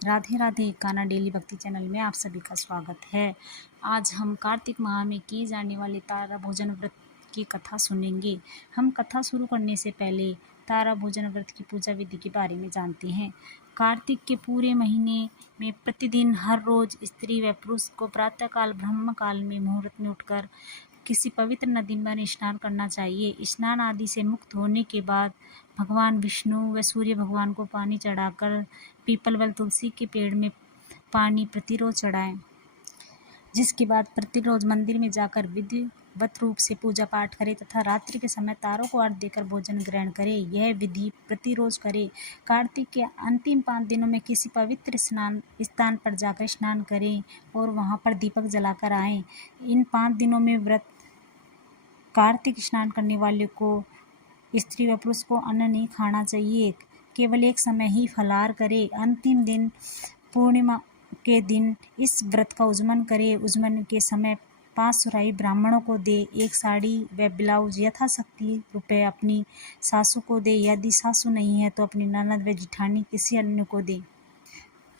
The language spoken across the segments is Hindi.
राधे राधे। कान्हा डेली भक्ति चैनल में आप सभी का स्वागत है। आज हम कार्तिक माह में किए जाने वाले तारा भोजन व्रत की कथा सुनेंगे। हम कथा शुरू करने से पहले तारा भोजन व्रत की पूजा विधि के बारे में जानते हैं। कार्तिक के पूरे महीने में प्रतिदिन हर रोज स्त्री व पुरुष को प्रातःकाल ब्रह्म काल में मुहूर्त में उठकर किसी पवित्र नदी में स्नान करना चाहिए। स्नान आदि से मुक्त होने के बाद भगवान विष्णु व सूर्य भगवान को पानी चढ़ाकर पीपल व तुलसी के पेड़ में पानी प्रतिरोज चढ़ाएं, जिसके बाद प्रतिरोज मंदिर में जाकर विधिवत रूप से पूजा पाठ करें तथा रात्रि के समय तारों को अर्घ्य देकर भोजन ग्रहण करें। यह विधि प्रतिरोज करें। कार्तिक के अंतिम 5 दिनों में किसी पवित्र स्थान पर जाकर स्नान करें और वहां पर दीपक जलाकर आएं। इन 5 दिनों में व्रत कार्तिक स्नान करने वाले को स्त्री व पुरुष को अन्न नहीं खाना चाहिए। केवल एक समय ही फलाहार करे। अंतिम दिन पूर्णिमा के दिन इस व्रत का उज्जमन करे। उज्जमन के समय 5 सुराही ब्राह्मणों को दे। एक साड़ी व ब्लाउज यथाशक्ति रुपये अपनी सासू को दे। यदि सासू नहीं है तो अपनी ननद व जिठानी किसी अन्य को दे।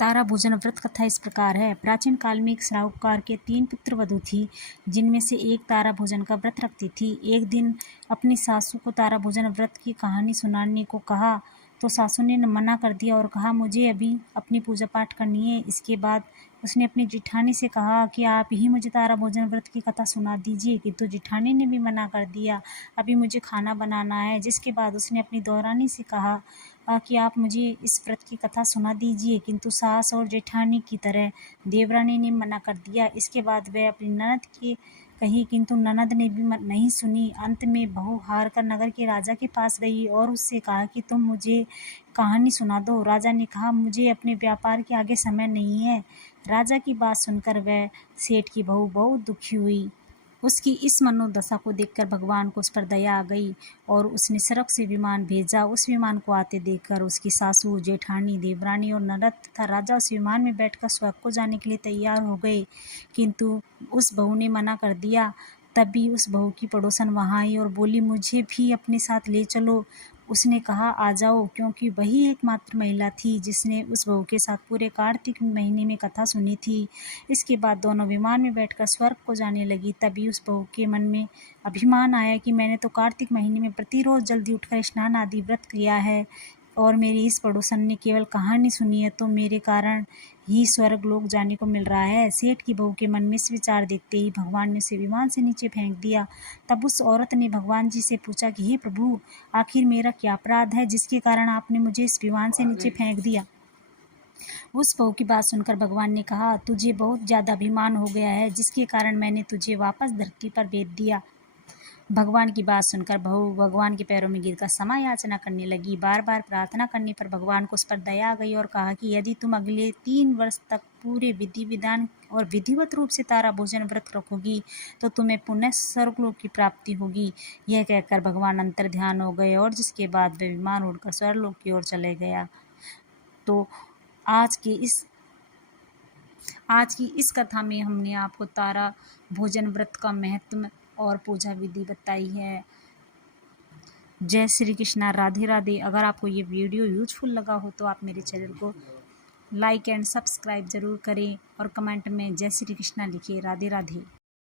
तारा भोजन व्रत कथा इस प्रकार है। प्राचीन काल में एक साहूकार के 3 पुत्रवधू थी, जिनमें से एक तारा भोजन का व्रत रखती थी। एक दिन अपनी सासू को तारा भोजन व्रत की कहानी सुनाने को कहा तो सासू ने मना कर दिया और कहा, मुझे अभी अपनी पूजा पाठ करनी है। इसके बाद उसने अपनी जिठानी से कहा कि आप ही मुझे तारा भोजन व्रत की कथा सुना दीजिए, किंतु जिठानी ने भी मना कर दिया, अभी मुझे खाना बनाना है। जिसके बाद उसने अपनी देवरानी से कहा कि आप मुझे इस व्रत की कथा सुना दीजिए, किंतु सास और जेठानी की तरह देवरानी ने मना कर दिया। इसके बाद वह अपनी ननद की कही, किंतु ननद ने भी नहीं सुनी। अंत में बहू हार कर नगर के राजा के पास गई और उससे कहा कि तुम मुझे कहानी सुना दो। राजा ने कहा, मुझे अपने व्यापार के आगे समय नहीं है। राजा की बात सुनकर वह सेठ की बहू बहुत दुखी हुई। उसकी इस मनोदशा को देखकर भगवान को उस पर दया आ गई और उसने स्वर्ग से विमान भेजा। उस विमान को आते देखकर उसकी सासू, जेठानी, देवरानी और ननद तथा राजा उस विमान में बैठकर स्वर्ग को जाने के लिए तैयार हो गए, किंतु उस बहू ने मना कर दिया। तभी उस बहू की पड़ोसन वहां आई और बोली, मुझे भी अपने साथ ले चलो। उसने कहा, आ जाओ, क्योंकि वही एकमात्र महिला थी जिसने उस बहू के साथ पूरे कार्तिक महीने में कथा सुनी थी। इसके बाद दोनों विमान में बैठकर स्वर्ग को जाने लगी। तभी उस बहू के मन में अभिमान आया कि मैंने तो कार्तिक महीने में प्रतिरोज जल्दी उठकर स्नान आदि व्रत किया है और मेरी इस पड़ोसन ने केवल कहानी सुनी है, तो मेरे कारण ही स्वर्ग लोक जाने को मिल रहा है। सेठ की बहू के मन में इस विचार देखते ही भगवान ने उसे विमान से नीचे फेंक दिया। तब उस औरत ने भगवान जी से पूछा कि हे प्रभु, आखिर मेरा क्या अपराध है जिसके कारण आपने मुझे इस विमान से नीचे फेंक दिया। उस बहू की बात सुनकर भगवान ने कहा, तुझे बहुत ज्यादा अभिमान हो गया है, जिसके कारण मैंने तुझे वापस धरती पर भेज दिया। भगवान की बात सुनकर बहू भगवान के पैरों में गिरकर क्षमा याचना करने लगी। बार बार प्रार्थना करने पर भगवान को उस पर दया आ गई और कहा कि यदि तुम अगले 3 वर्ष तक पूरे विधि विधान और विधिवत रूप से तारा भोजन व्रत रखोगी तो तुम्हें पुनः स्वर्गलोक की प्राप्ति होगी। यह कहकर भगवान अंतर ध्यान हो गए और जिसके बाद वे विमान उड़कर स्वर्गलोक की ओर चले गया। तो आज की इस कथा में हमने आपको तारा भोजन व्रत का महत्व और पूजा विधि बताई है। जय श्री कृष्णा, राधे राधे। अगर आपको ये वीडियो यूजफुल लगा हो तो आप मेरे चैनल को लाइक एंड सब्सक्राइब जरूर करें और कमेंट में जय श्री कृष्णा लिखिए। राधे राधे।